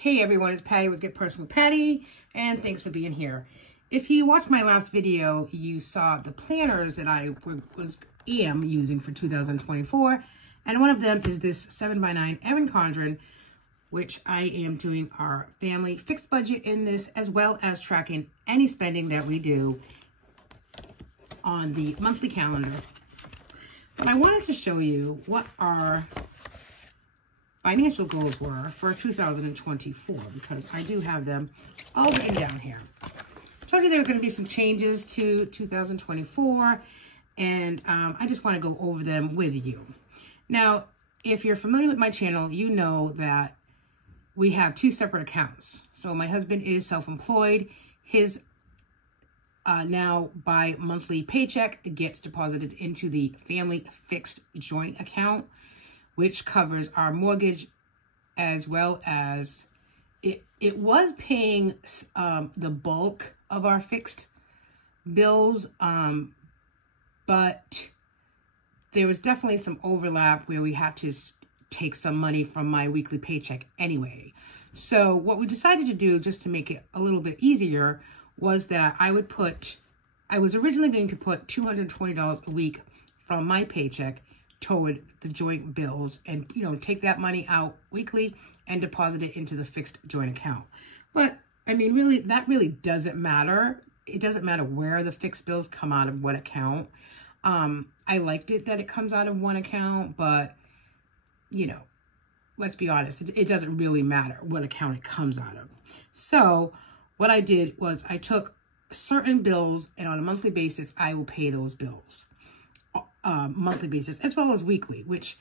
Hey everyone, it's Patty with Get Personal with Patty, and thanks for being here. If you watched my last video, you saw the planners that I am using for 2024, and one of them is this 7x9 Erin Condren, which I am doing our family fixed budget in this, as well as tracking any spending that we do on the monthly calendar. But I wanted to show you what our financial goals were for 2024, because I do have them all written down here. I told you there were going to be some changes to 2024, and I just want to go over them with you. Now, if you're familiar with my channel, you know that we have two separate accounts. So my husband is self-employed. His now bi-monthly paycheck gets deposited into the family fixed joint account, which covers our mortgage, as well as it was paying the bulk of our fixed bills, but there was definitely some overlap where we had to take some money from my weekly paycheck anyway. So what we decided to do, just to make it a little bit easier, was that I was originally going to put $220 a week from my paycheck toward the joint bills, and take that money out weekly and deposit it into the fixed joint account. But I mean, really, that really doesn't matter. It doesn't matter where the fixed bills come out of what account. I liked it that it comes out of one account, but let's be honest, it doesn't really matter what account it comes out of. So what I did was I took certain bills, and on a monthly basis, I will pay those bills. Monthly basis as well as weekly, which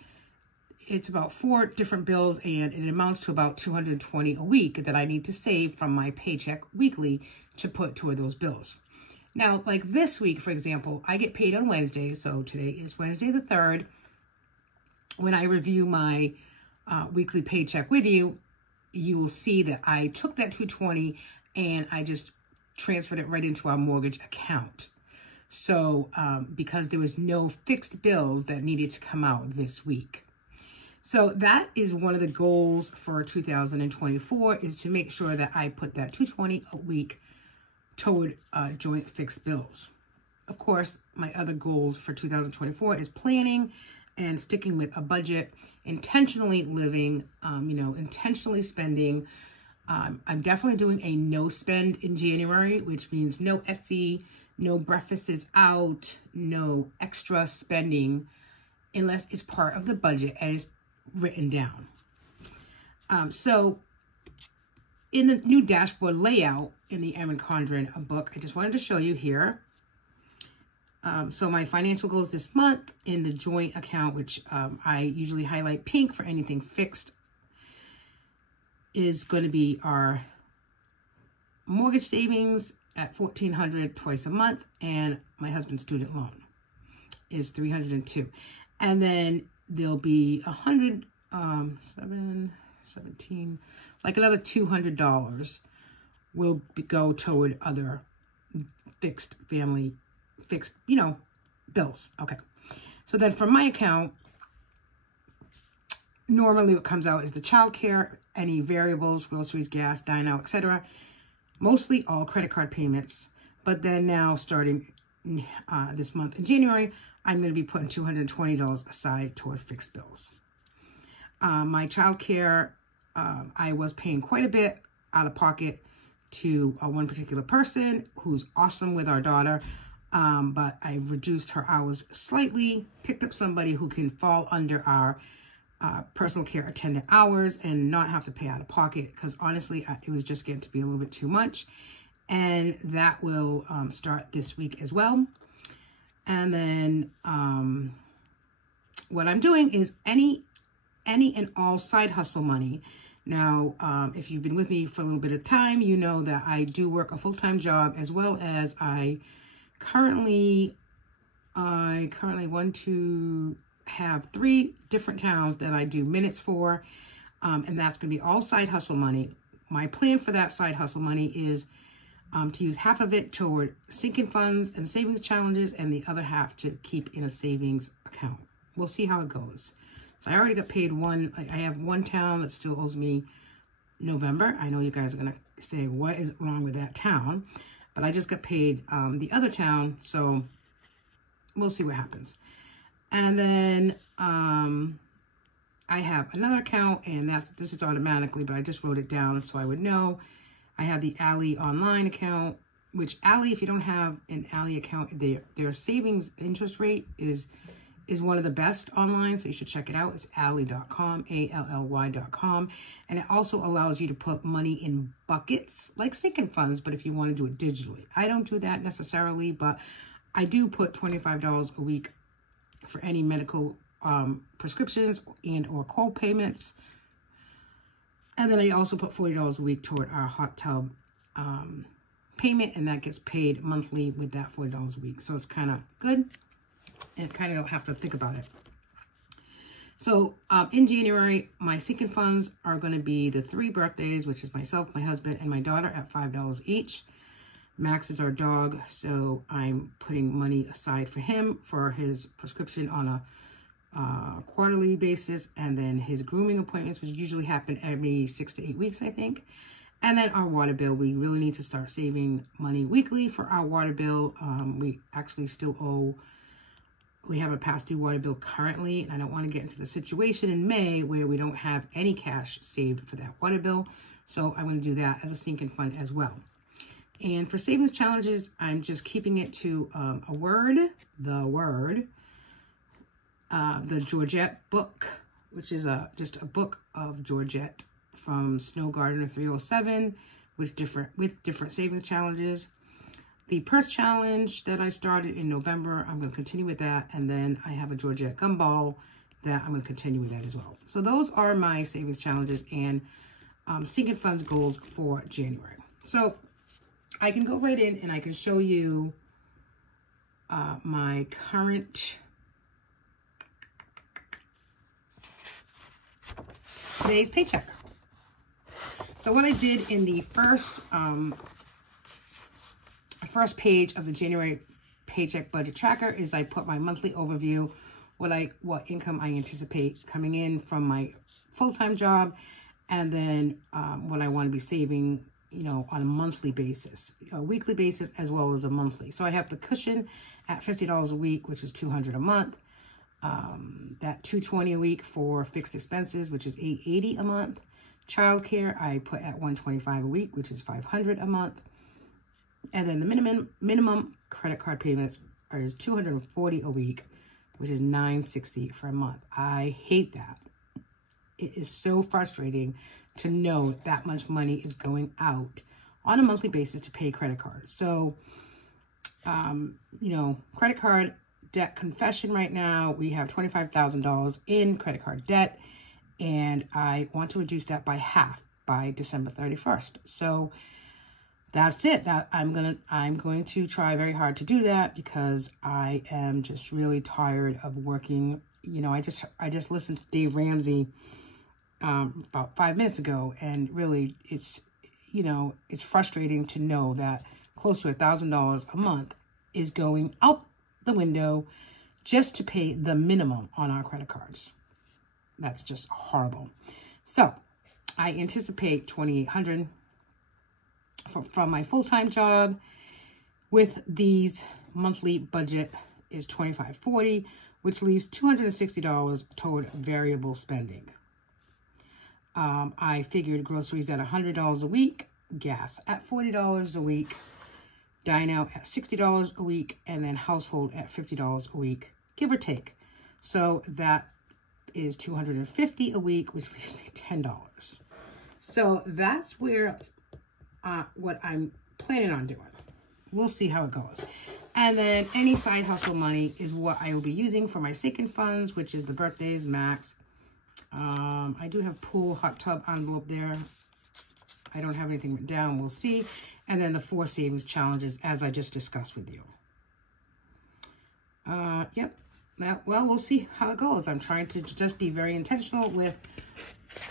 it's about 4 different bills, and it amounts to about $220 a week that I need to save from my paycheck weekly to put toward those bills. Now, like this week, for example, I get paid on Wednesday, so today is Wednesday the 3rd. When I review my weekly paycheck with you, you will see that I took that $220 and I just transferred it right into our mortgage account. So, because there was no fixed bills that needed to come out this week. So that is one of the goals for 2024, is to make sure that I put that $220 a week toward joint fixed bills. Of course, my other goals for 2024 is planning and sticking with a budget, intentionally living, intentionally spending. I'm definitely doing a no spend in January, which means no Etsy, no breakfasts out, no extra spending, unless it's part of the budget and it's written down. So in the new dashboard layout in the Erin Condren book, I just wanted to show you here. So my financial goals this month in the joint account, which I usually highlight pink for anything fixed, is going to be our mortgage savings at $1,400 twice a month, and my husband's student loan is $302, and then there'll be $17, like another $200 will go toward other fixed bills. Okay, so then from my account, normally what comes out is the child care, any variables, groceries, gas, dine out, etc. Mostly all credit card payments. But then now, starting this month in January, I'm going to be putting $220 aside toward fixed bills. My child care, I was paying quite a bit out of pocket to one particular person who's awesome with our daughter. But I reduced her hours slightly, picked up somebody who can fall under our personal care attendant hours and not have to pay out of pocket, because honestly, it was just getting to be a little bit too much. And that will start this week as well. And then what I'm doing is any and all side hustle money. Now, if you've been with me for a little bit of time, you know that I do work a full-time job, as well as I currently have 3 different towns that I do minutes for, and that's going to be all side hustle money. My plan for that side hustle money is to use half of it toward sinking funds and savings challenges, and the other half to keep in a savings account. We'll see how it goes. So I already got paid one. I have one town that still owes me November. I know you guys are going to say, what is wrong with that town? But I just got paid the other town, so we'll see what happens. And then I have another account, and this is automatically, but I just wrote it down so I would know. I have the Ally online account, which Ally, if you don't have an Ally account, their savings interest rate is one of the best online, so you should check it out. It's ally.com, ALLY.com, and it also allows you to put money in buckets, like sinking funds, but if you want to do it digitally. I don't do that necessarily, but I do put $25 a week for any medical prescriptions and or co-payments. And then I also put $40 a week toward our hot tub payment, and that gets paid monthly with that $40 a week. So it's kind of good, and kind of don't have to think about it. So in January, my sinking funds are going to be the 3 birthdays, which is myself, my husband, and my daughter at $5 each. Max is our dog, so I'm putting money aside for him for his prescription on a quarterly basis, and then his grooming appointments, which usually happen every 6 to 8 weeks, I think. And then our water bill, we really need to start saving money weekly for our water bill. We actually still owe, we have a past due water bill currently, and I don't want to get into the situation in May where we don't have any cash saved for that water bill. So I'm going to do that as a sinking fund as well. And for savings challenges, I'm just keeping it to a word, the Georgette book, which is just a book of Georgette from Snow Gardener 307 with different savings challenges. The purse challenge that I started in November, I'm going to continue with that. And then I have a Georgette gumball that I'm going to continue with that as well. So those are my savings challenges and sinking funds goals for January. So I can go right in and I can show you my current today's paycheck. So what I did in the first page of the January paycheck budget tracker is I put my monthly overview, what income I anticipate coming in from my full-time job, and then what I want to be saving, you know, on a monthly basis, a weekly basis, as well as a monthly. So I have the cushion at $50 a week, which is $200 a month. That $220 a week for fixed expenses, which is $880 a month. Childcare, I put at $125 a week, which is $500 a month. And then the minimum credit card payments is $240 a week, which is $960 for a month. I hate that. It is so frustrating to know that much money is going out on a monthly basis to pay credit cards. So, you know, credit card debt confession right now, we have $25,000 in credit card debt, and I want to reduce that by half by December 31st. So that's it. I'm going to try very hard to do that because I am just really tired of working. You know, I just listened to Dave Ramsey about 5 minutes ago, and really it's, you know, it's frustrating to know that close to $1,000 a month is going out the window just to pay the minimum on our credit cards. That's just horrible. So I anticipate $2,800 from my full-time job. With these monthly budget is $2,540, which leaves $260 toward variable spending. I figured groceries at $100 a week, gas at $40 a week, dine out at $60 a week, and then household at $50 a week, give or take. So that is $250 a week, which leaves me $10. So that's where what I'm planning on doing. We'll see how it goes. And then any side hustle money is what I will be using for my sinking funds, which is the birthdays, Max. I do have pool hot tub envelope there. I don't have anything written down. We'll see. And then the 4 savings challenges, as I just discussed with you. Yep. Well, we'll see how it goes. I'm trying to just be very intentional with,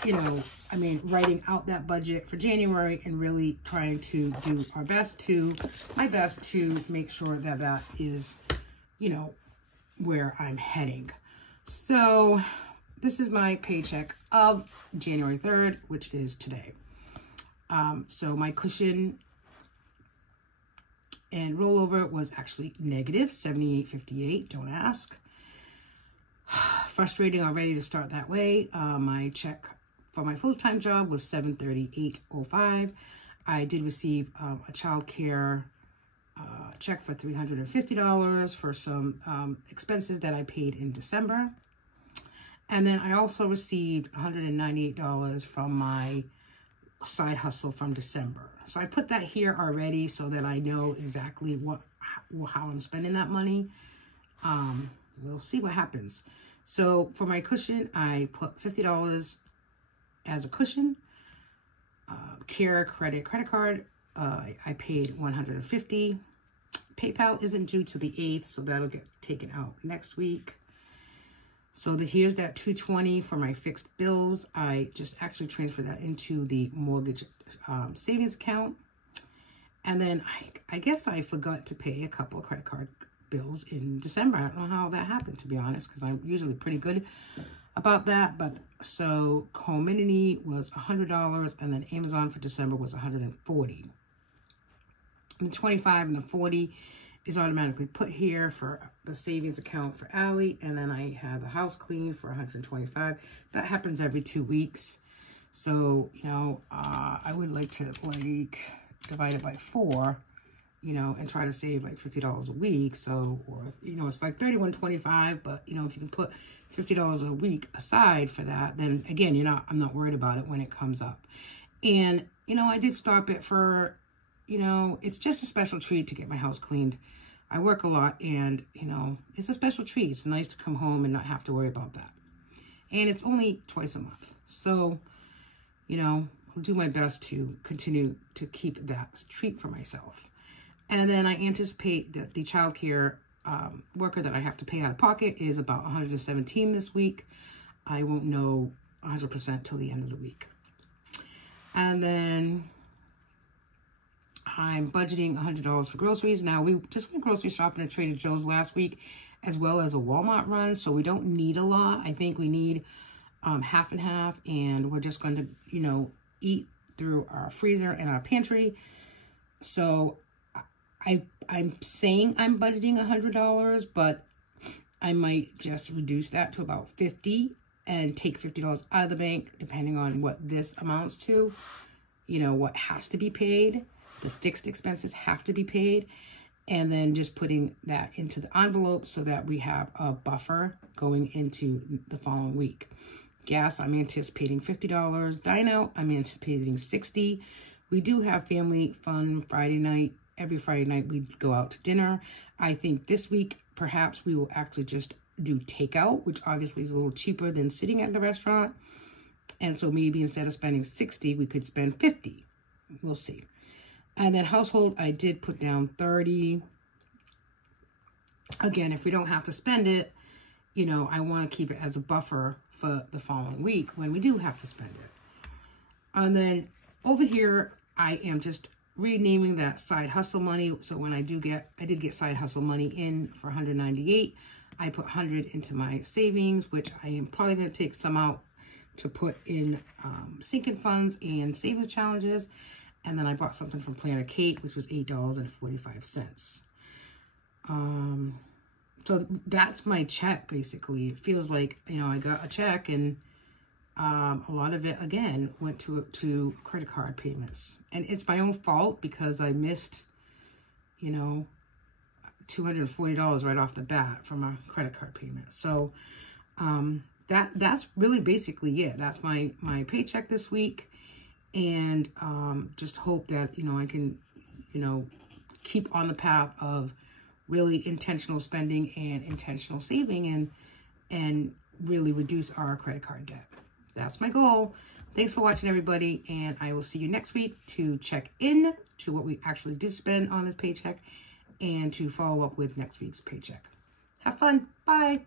you know, I mean, writing out that budget for January and really trying to do my best to make sure that that is, you know, where I'm heading. So this is my paycheck of January 3rd, which is today. So my cushion and rollover was actually negative $78.58. Don't ask. Frustrating already to start that way. My check for my full-time job was $738.05. I did receive a child care check for $350 for some expenses that I paid in December. And then I also received $198 from my side hustle from December. So I put that here already so that I know exactly how I'm spending that money. We'll see what happens. So for my cushion, I put $50 as a cushion. Care credit card, I paid $150. PayPal isn't due till the 8th, so that'll get taken out next week. So here's that $220 for my fixed bills. I just actually transferred that into the mortgage savings account. And then I guess I forgot to pay a couple of credit card bills in December. I don't know how that happened, to be honest, because I'm usually pretty good about that. But so Community was $100, and then Amazon for December was $140. And the $25 and the $40 is automatically put here for the savings account for Allie, and then I have the house clean for $125. That happens every 2 weeks. So, you know, I would like to divide it by 4, you know, and try to save like $50 a week. So, or, you know, it's like $31.25, but, you know, if you can put $50 a week aside for that, then again, I'm not worried about it when it comes up. And, you know, I did stop it for, you know, it's just a special treat to get my house cleaned. I work a lot, and, you know, it's a special treat. It's nice to come home and not have to worry about that. And it's only twice a month. So, you know, I'll do my best to continue to keep that treat for myself. And then I anticipate that the child care worker that I have to pay out of pocket is about $117 this week. I won't know 100% till the end of the week. And then I'm budgeting $100 for groceries. Now, we just went grocery shopping at Trader Joe's last week, as well as a Walmart run, so we don't need a lot. I think we need half and half, and we're just going to, you know, eat through our freezer and our pantry. So I'm saying I'm budgeting $100, but I might just reduce that to about $50 and take $50 out of the bank, depending on what this amounts to, you know, what has to be paid. The fixed expenses have to be paid, and then just putting that into the envelope so that we have a buffer going into the following week. Gas, I'm anticipating $50. Dine out, I'm anticipating $60. We do have family fun Friday night. Every Friday night we go out to dinner. I think this week perhaps we will actually just do takeout, which obviously is a little cheaper than sitting at the restaurant. And so maybe instead of spending $60, we could spend $50. We'll see. And then household, I did put down $30. Again, if we don't have to spend it, you know, I want to keep it as a buffer for the following week when we do have to spend it. And then over here, I am just renaming that side hustle money. So when I did get side hustle money in for $198, I put $100 into my savings, which I am probably going to take some out to put in sinking funds and savings challenges. And then I bought something from Planner Kate, which was $8.45. So that's my check, basically. It feels like, you know, I got a check, and a lot of it, again, went to credit card payments. And it's my own fault because I missed, you know, $240 right off the bat from a credit card payment. So that's really basically it. That's my paycheck this week. And just hope that, you know, I can, you know, keep on the path of really intentional spending and intentional saving, and really reduce our credit card debt. That's my goal. Thanks for watching, everybody, and I will see you next week to check in to what we actually did spend on this paycheck and to follow up with next week's paycheck. Have fun. Bye.